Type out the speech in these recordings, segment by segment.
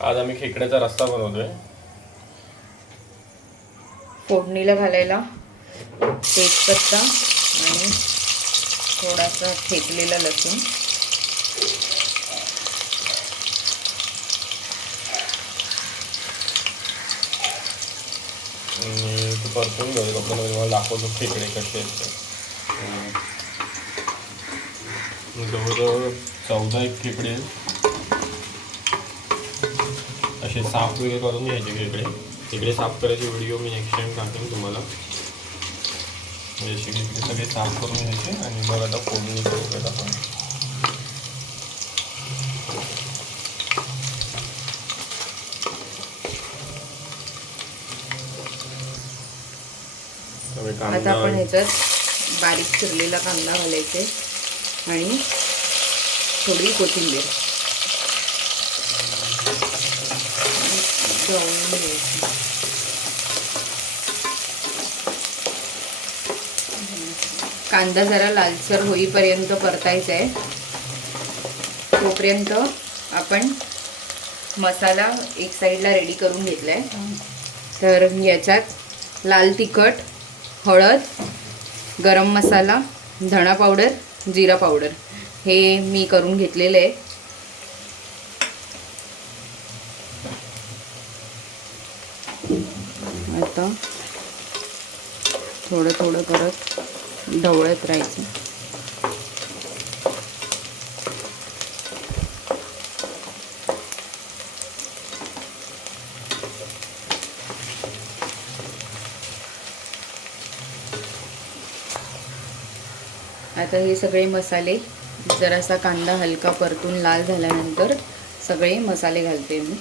आज आम्ही खेकड्याचा रस्ता बनवतोय. फोडणीला घालायला तेजपत्ता आणि थोडासा ठेचलेला लसूण. परतून घेऊ आपण तुम्हाला दाखवतो खेकडे कसे आहेत जवळजवळ चौदा एक खेकडे असे साफ वगैरे करून घ्यायचे खेकडे. तिकडे साफ करायचे व्हिडिओ मी नेक्स्ट टाइम टाकेन तुम्हाला. म्हणजे असे खेकडे सगळे साफ करून घ्यायचे आणि मग आता फोडणी करून आपण. आता आपण ह्याच्यात बारीक चिरलेला कांदा घालायचे आणि थोडी कोथिंबीर. घ्यायची. कांदा जरा लालसर होईपर्यंत परतायचा आहे तोपर्यंत आपण मसाला एक साईडला रेडी करून घेतलाय. तर याच्यात लाल तिखट हळद गरम मसाला धणा पावडर जिरा पावडर हे मी करून घेतलेलं आहे. आता थोडं थोडं करत ढवळत राहायचं. आता हे सगळे मसाले जरासा कांदा हलका परतून लाल झाल्यानंतर सगळे मसाले घालते मी.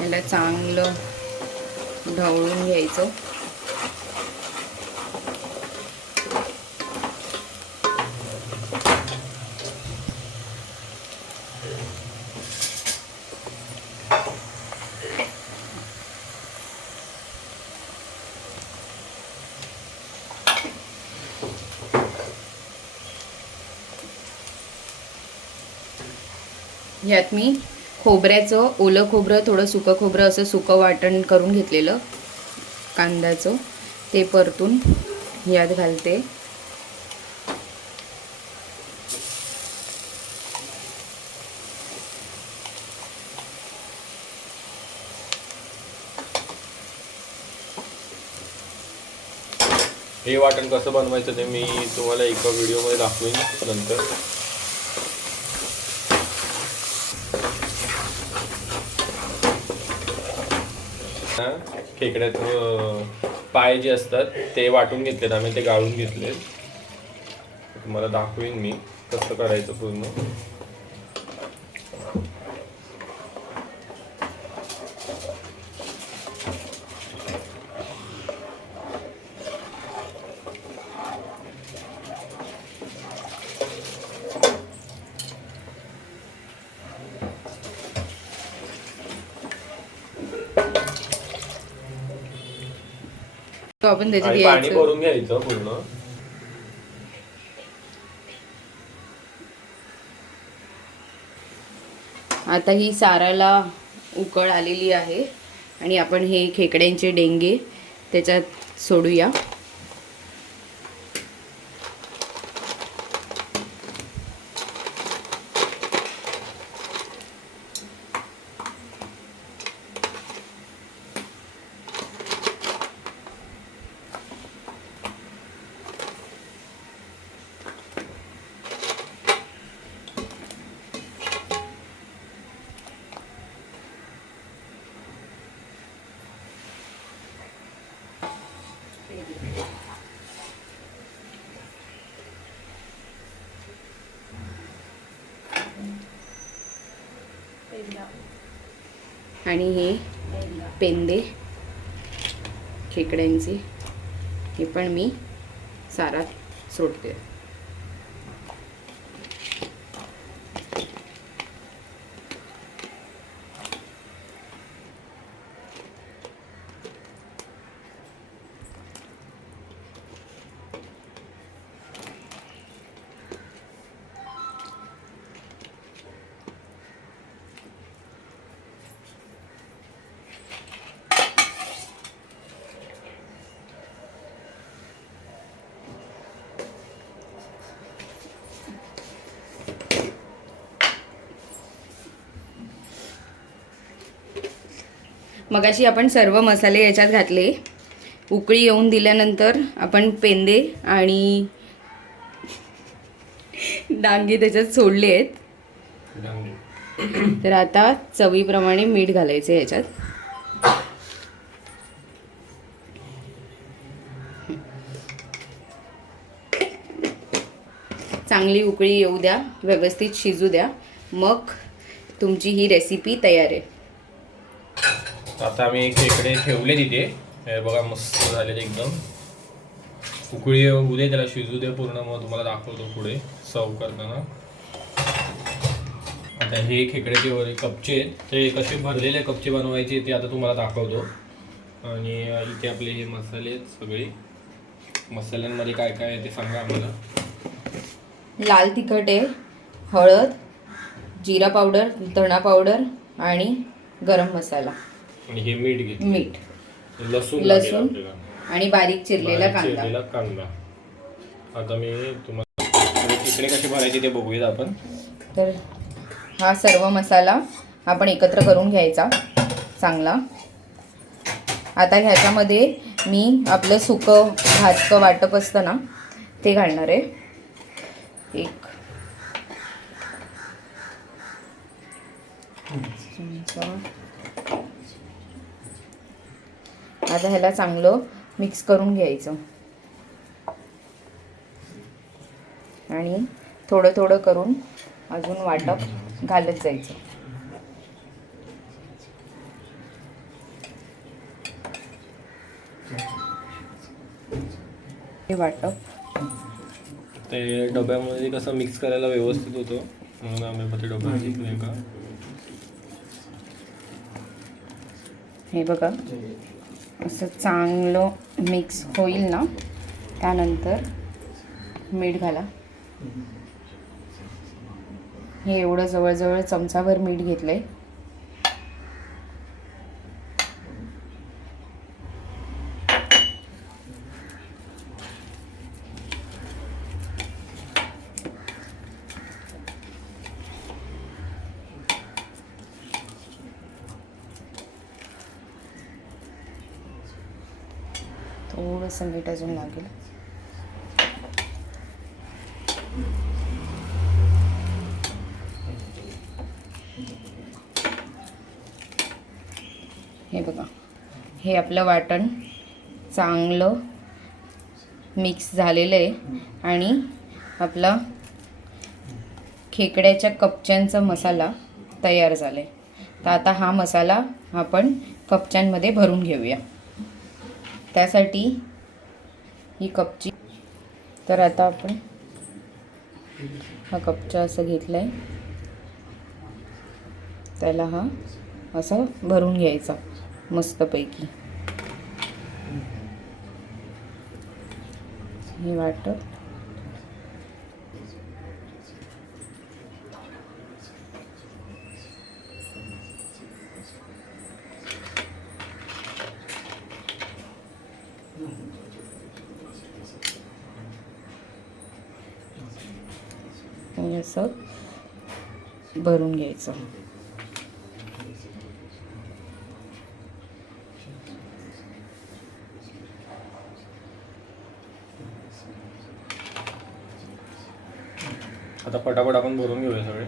याला चांगलं ढवळून घ्यायचं. यात मी खोबऱ्याचं ओलं खोबरं थोडं सुकं खोबरं असं सुकं वाटण करून घेतलेलं कांद्याचं. ते परतून यात घालते. हे वाटण कसं बनवायचं ते मी तुम्हाला एका व्हिडिओमध्ये दाखवेन नंतर. खेकड्याचं पाय जे असतात ते वाटून घेतलेत. आम्ही ते गाळून घेतलेत. तुम्हाला दाखवेन मी कसं करायचं पूर्ण. आपण त्याच्यात आणि पाणी घ्यायचं भरून घ्यायचं पूर्ण. आता ही साराला उकळ आलेली आहे आणि आपण हे खेकड्यांचे डेंगे त्याच्यात सोडूया. आणि हे पेंदे खेकड्यांचे. हे पण मी सारात सोडते. मगाशी आपण सर्व मसाले याच्यात घातले. उकळी येऊन दिल्यानंतर आपण पेंदे आणि डांगे त्याच्यात सोडले आहेत. तर आता चवीप्रमाणे मीठ घालायचं ह्याच्यात चांगली उकळी येऊ द्या व्यवस्थित शिजू द्या. मग तुमची ही रेसिपी तयार आहे. आता आम्ही खेकडे ठेवले तिथे. बघा मस्त झालेले एकदम. उकळी येऊ दे त्याला शिजू दे पूर्ण. मग तुम्हाला दाखवतो पुढे सर्व करताना. आता हे खेकड्याचे वगैरे कपचे आहेत. ते कसे भरलेले कपचे बनवायचे ते आता तुम्हाला दाखवतो. आणि इथे आपले हे मसाले आहेत सगळे. मसाल्यांमध्ये काय काय आहे ते सांगा आम्हाला. लाल तिखट आहे हळद जिरा पावडर धणा पावडर आणि गरम मसाला. आणि हे मीठ घेतलं. मीठ. लसूण लसूण. आणि बारीक चिरलेला कांदा. चिरलेला कांदा. आता मी तुम्हाला भरायचे ते बघूयात आपण. तर हा सर्व मसाला आपण एकत्र करून घ्यायचा चांगला. आता ह्याच्यामध्ये मी आपलं सुकं भाजकं वाटप असतं ना ते घालणार आहे. एक. चमचा. आता ह्याला चांगलं मिक्स करून घ्यायचं. आणि थोडं थोडं करून अजून वाटप घालत जायचं. हे वाटप. ते डब्यामध्ये कसं मिक्स करायला व्यवस्थित होतं म्हणून आम्ही ते डब्यात घेतले का? हे बघा. असं चांगलं मिक्स होईल ना? त्यानंतर मीठ घाला. हे एवढं जवळजवळ चमचाभर मीठ घेतलं आहे थोडंसं मीठ अजून लागेल. हे बघा. हे आपलं वाटण चांगलं मिक्स झालेलं आहे आणि आपला खेकड्याच्या कपच्यांचा मसाला तयार झाला आहे तर आता हा मसाला आपण कपच्यांमध्ये भरून घेऊया. त्यासाठी ही कपची. तर आता आपण हा कपचा असं घेतला आहे त्याला हा असं भरून घ्यायचा मस्तपैकी. हे वाटप हे असं भरून घ्यायचं. आता पटापट आपण भरून घेऊया सगळे.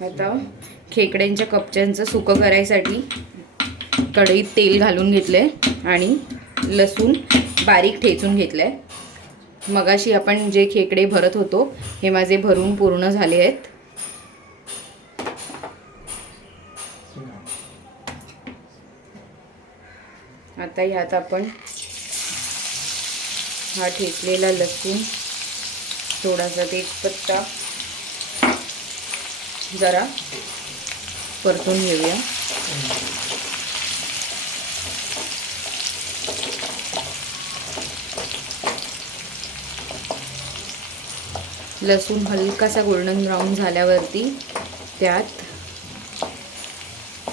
आता खेकड्यांच्या कपच्यांचं सुकं करायसाठी कढईत तेल घालून घेतलंय आणि लसूण बारीक ठेचून घेतलं आहे मगाशी आपण जे खेकडे भरत होतो हे माझे भरून पूर्ण झाले आहेत. आता ह्यात आपण हा ठेचलेला लसूण थोडासा तेजपत्ता जरा परतून घेऊया. लसूण हलकासा गोल्डन ब्राऊन झाल्यावरती त्यात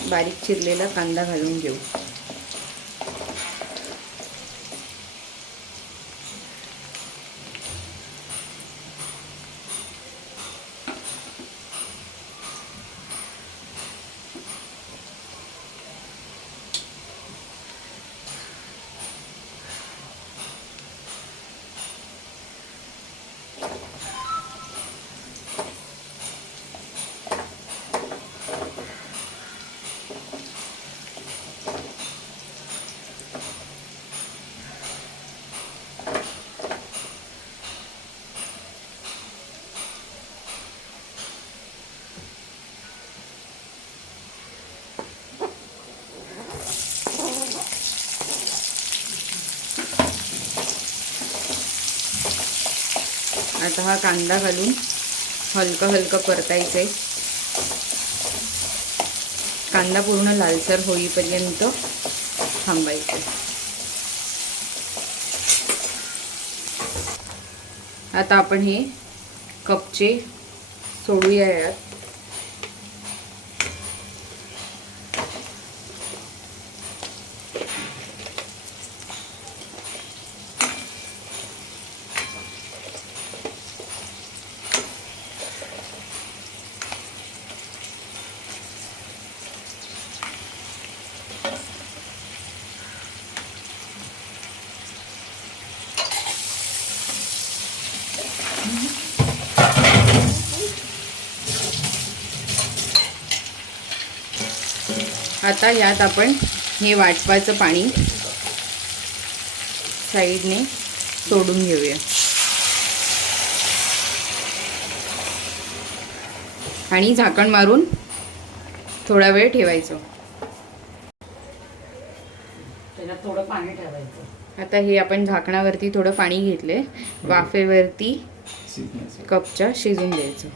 बारीक चिरलेला कांदा घालून घेऊ. आता हा कांदा घालून हलकं हलकं परतायचं आहे कांदा पूर्ण लालसर होईपर्यंत थांबायचं. आता आपण हे कपचे सोडूया यात. आता यात आपण हे वाटपाचं पाणी साईडने सोडून घेऊया. आणि झाकण मारून थोडा वेळ ठेवायचं. त्याच्यात थोडं पाणी ठेवायचं. आता हे आपण झाकणावरती थोडं पाणी घेतले वाफेवरती कपच्या शिजून द्यायचं